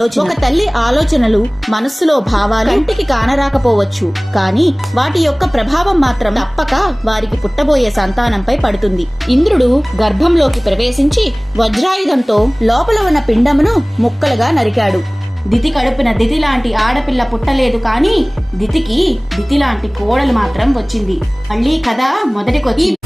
ఒక తల్లి ఆలోచనలు మనస్సులో భావాలు కంటికి కానరాకపోవచ్చు. కానీ వాటి యొక్క ప్రభావం మాత్రం తప్పక వారికి పుట్టబోయే సంతానంపై పడుతుంది. ఇంద్రుడు గర్భంలోకి ప్రవేశించి వజ్రాయుధంతో లోపల ఉన్న పిండమును ముక్కలుగా నరికాడు. దితి కడుపున దితి లాంటి ఆడపిల్ల పుట్టలేదు కానీ దితికి దితి లాంటి కోడలు మాత్రం వచ్చింది. మళ్ళీ కథ మొదటికొచ్చి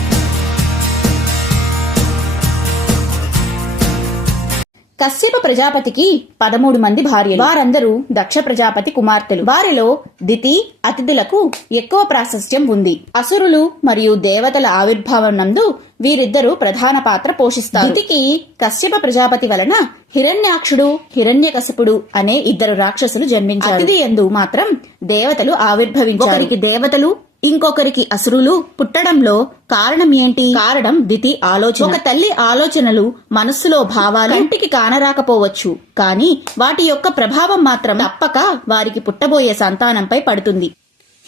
కశ్యప ప్రజాపతికి పదమూడు మంది భార్యలు. వారందరూ దక్ష ప్రజాపతి కుమార్తెలు. వారిలో దితి అతిథులకు ఎక్కువ ప్రాశస్త్యం ఉంది. అసురులు మరియు దేవతల ఆవిర్భావం నందు వీరిద్దరూ ప్రధాన పాత్ర పోషిస్తారు. దితికి కశ్యప ప్రజాపతి వలన హిరణ్యాక్షుడు హిరణ్యకశపుడు అనే ఇద్దరు రాక్షసులు జన్మించారు. అతిథి ఎందు మాత్రం దేవతలు ఆవిర్భవించారు. ఒకరికి దేవతలు ఇంకొకరికి అసురులు పుట్టడంలో కారణం ఏంటి? కారణం దితి ఆలోచన. ఒక తల్లి ఆలోచనలు మనస్సులో భావాలు ఇంటికి కానరాకపోవచ్చు. కానీ వాటి యొక్క ప్రభావం మాత్రం తప్పక వారికి పుట్టబోయే సంతానంపై పడుతుంది.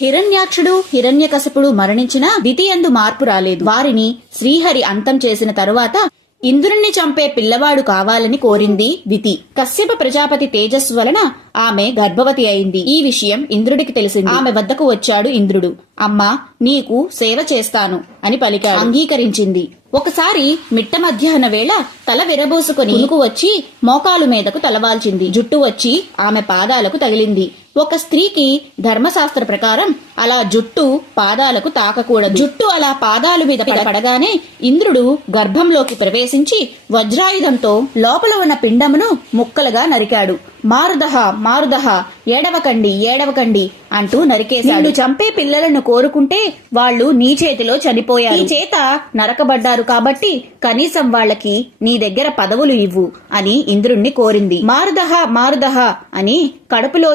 హిరణ్యాక్షుడు హిరణ్యకశపుడు మరణించినా దితియందు మార్పు రాలేదు. వారిని శ్రీహరి అంతం చేసిన తరువాత ఇంద్రుణ్ణి చంపే పిల్లవాడు కావాలని కోరింది దితి కశ్యప ప్రజాపతి తేజస్సు వలన ఆమె గర్భవతి అయింది. ఈ విషయం ఇంద్రుడికి తెలిసింది. ఆమె వద్దకు వచ్చాడు ఇంద్రుడు. అమ్మా నీకు సేవ చేస్తాను అని పలికాడు. అంగీకరించింది. ఒకసారి మిట్ట మధ్యాహ్న వేళ తల విరబోసుకుని ఉనుకు వచ్చి మోకాలు మీదకు తలవాల్చింది. జుట్టు వచ్చి ఆమె పాదాలకు తగిలింది. ఒక స్త్రీకి ధర్మశాస్త్ర ప్రకారం అలా జుట్టు పాదాలకు తాకకూడదు. జుట్టు అలా పాదాల మీద పడగానే ఇంద్రుడు గర్భంలోకి ప్రవేశించి వజ్రాయుధంతో లోపల ఉన్న పిండమును ముక్కలుగా నరికాడు. మారుదహ మారుదహ ఏడవకండి ఏడవకండి అంటూ నరికేశాడు. చంపే పిల్లలను కోరుకుంటే వాళ్ళు నీ చేతిలో చనిపోయారు. నీ చేత నరకబడ్డారు కాబట్టి కనీసం వాళ్ళకి నీ దగ్గర పదవులు ఇవ్వు అని ఇంద్రుణ్ణి కోరింది. మారుదహ మారుదహ అని కడుపులో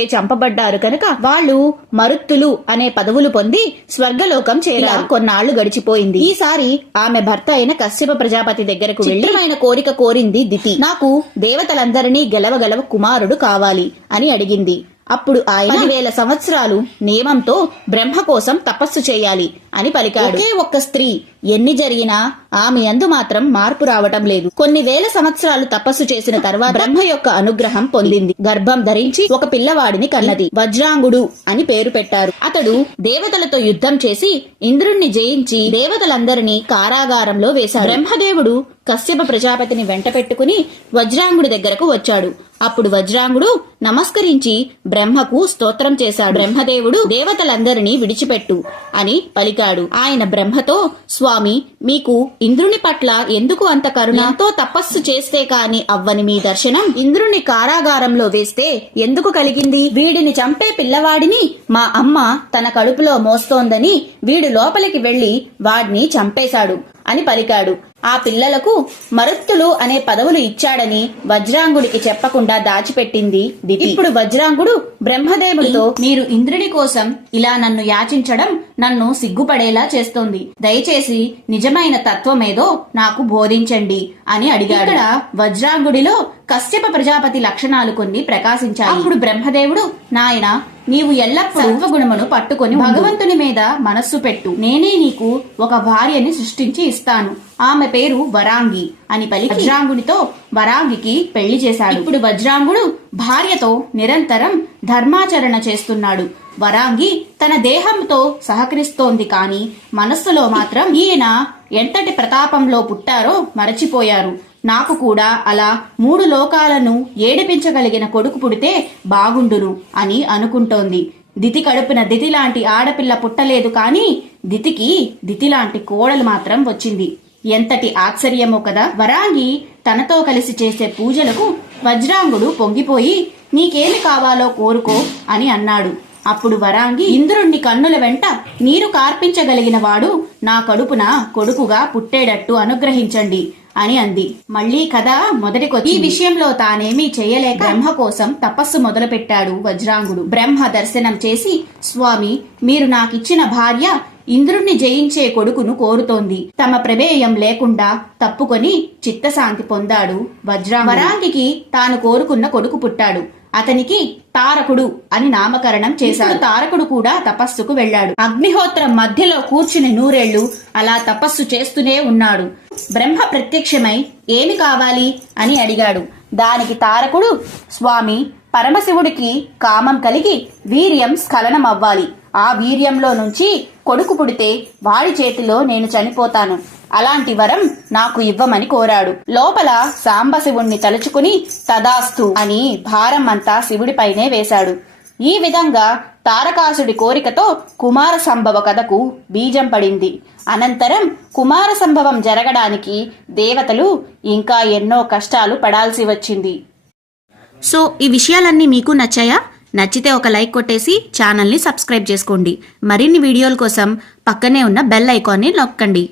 ఇంద్రునిచే చంపబడ్డారు కనుక వాళ్ళు మరుత్తులు అనే పదవులు పొంది స్వర్గలోకం చేరారు. కొన్నాళ్ళు గడిచిపోయింది. ఈసారి ఆమె భర్త అయిన కశ్యప ప్రజాపతి దగ్గరకు వెళ్ళి కోరిక కోరింది దితి. నాకు దేవతలందరినీ గెలవగలవ కుమారుడు కావాలి అని అడిగింది. అప్పుడు ఆయన పదివేల సంవత్సరాలు నియమంతో బ్రహ్మ కోసం తపస్సు చేయాలి. అని పలికాడు. ఒకే ఒక్క స్త్రీ ఎన్ని జరిగినా ఆమె యందు మాత్రం మార్పు రావటం లేదు. కొన్ని వేల సంవత్సరాలు తపస్సు చేసిన తర్వాత బ్రహ్మ యొక్క అనుగ్రహం పొందింది. గర్భం ధరించి ఒక పిల్లవాడిని కన్నది. వజ్రాంగుడు అని పేరు పెట్టారు. అతడు దేవతలతో యుద్ధం చేసి ఇంద్రుణ్ణి జయించి దేవతలందరినీ కారాగారంలో వేశాడు. బ్రహ్మదేవుడు కశ్యప ప్రజాపతిని వెంట పెట్టుకుని వజ్రాంగుడి దగ్గరకు వచ్చాడు. అప్పుడు వజ్రాంగుడు నమస్కరించి బ్రహ్మకు స్తోత్రం చేశాడు. బ్రహ్మదేవుడు దేవతలందరినీ విడిచిపెట్టు అని పలికాడు. ఆయన బ్రహ్మతో స్వామి మీకు ఇంద్రుని పట్ల ఎందుకు అంత కరుణ? ఎంతో తపస్సు చేస్తే కాని అవ్వని మీ దర్శనం ఇంద్రుని కారాగారంలో వేస్తే ఎందుకు కలిగింది? వీడిని చంపే పిల్లవాడిని మా అమ్మ తన కడుపులో మోస్తోందని వీడు లోపలికి వెళ్ళి వాడిని చంపేశాడు. అని పలికాడు. ఆ పిల్లలకు మరుత్తులు అనే పదవులు ఇచ్చాడని వజ్రాంగుడికి చెప్పకుండా దాచిపెట్టింది ఇప్పుడు వజ్రాంగుడు బ్రహ్మదేవుడితో మీరు ఇంద్రుడి కోసం ఇలా నన్ను యాచించడం నన్ను సిగ్గుపడేలా చేస్తోంది. దయచేసి నిజమైన తత్వమేదో నాకు బోధించండి అని అడిగాడు. ఇక్కడ వజ్రాంగుడిలో కశ్యప ప్రజాపతి లక్షణాలు కొన్ని ప్రకాశించాయి. అప్పుడు బ్రహ్మదేవుడు నాయన నీవు ఎల్లప్పుడూ సత్వగుణమును పట్టుకొని భగవంతుని మీద మనస్సు పెట్టు. నేనే నీకు ఒక భార్యని సృష్టించి ఇస్తాను. ఆమె పేరు వరాంగి అని పలికి వజ్రాంగునితో వరాంగికి పెళ్ళి చేశాడు. ఇప్పుడు వజ్రాంగుడు భార్యతో నిరంతరం ధర్మాచరణ చేస్తున్నాడు. వరాంగి తన దేహంతో సహకరిస్తోంది కాని మనస్సులో మాత్రం ఈయన ఎంతటి ప్రతాపంలో పుట్టారో మరచిపోయారు. నాకు కూడా అలా మూడు లోకాలను ఏడిపించగలిగిన కొడుకు పుడితే బాగుండును అని అనుకుంటోంది. దితి కడుపున దితి లాంటి ఆడపిల్ల పుట్టలేదు కానీ దితికి దితి లాంటి కోడలు మాత్రం వచ్చింది. ఎంతటి ఆశ్చర్యమో కదా! వరాంగి తనతో కలిసి చేసే పూజలకు వజ్రాంగుడు పొంగిపోయి నీకేమి కావాలో కోరుకో అని అన్నాడు. అప్పుడు వరాంగి ఇంద్రుణ్ణి కన్నుల వెంట నీరు కార్పించగలిగిన వాడు నా కడుపున కొడుకుగా పుట్టేటట్టు అనుగ్రహించండి. అని అంది. మళ్ళీ కథ మొదటికొచ్చి ఈ విషయంలో తానేమీ చేయలేక బ్రహ్మ కోసం తపస్సు మొదలుపెట్టాడు వజ్రాంగుడు. బ్రహ్మ దర్శనం చేసి స్వామి మీరు నాకిచ్చిన భార్య ఇంద్రుణ్ణి జయించే కొడుకును కోరుతోంది. తమ ప్రమేయం లేకుండా తప్పుకొని చిత్తశాంతి పొందాడు వజ్రా వరాంగికి తాను కోరుకున్న కొడుకు పుట్టాడు. అతనికి తారకుడు అని నామకరణం చేశాడు తారకుడు కూడా తపస్సుకు వెళ్ళాడు. అగ్నిహోత్రం మధ్యలో కూర్చుని నూరేళ్ళు అలా తపస్సు చేస్తూనే ఉన్నాడు. బ్రహ్మ ప్రత్యక్షమై ఏమి కావాలి అని అడిగాడు. దానికి తారకుడు స్వామి పరమశివుడికి కామం కలిగి వీర్యం స్ఖలనం అవ్వాలి ఆ వీర్యంలో నుంచి కొడుకు పుడితే వాడి చేతిలో నేను చనిపోతాను. అలాంటి వరం నాకు ఇవ్వమని కోరాడు. లోపల సాంబశివుణ్ణి తలుచుకుని తదాస్తు అని భారం అంతా శివుడిపైనే వేశాడు. ఈ విధంగా తారకాసుడి కోరికతో కుమార సంభవ కథకు బీజం పడింది. అనంతరం కుమార సంభవం జరగడానికి దేవతలు ఇంకా ఎన్నో కష్టాలు పడాల్సి వచ్చింది. సో ఈ విషయాలన్నీ మీకు నచ్చాయా? నచ్చితే ఒక లైక్ కొట్టేసి ఛానల్ని సబ్స్క్రైబ్ చేసుకోండి. మరిన్ని వీడియోల కోసం పక్కనే ఉన్న బెల్ ఐకాన్ని నొక్కండి.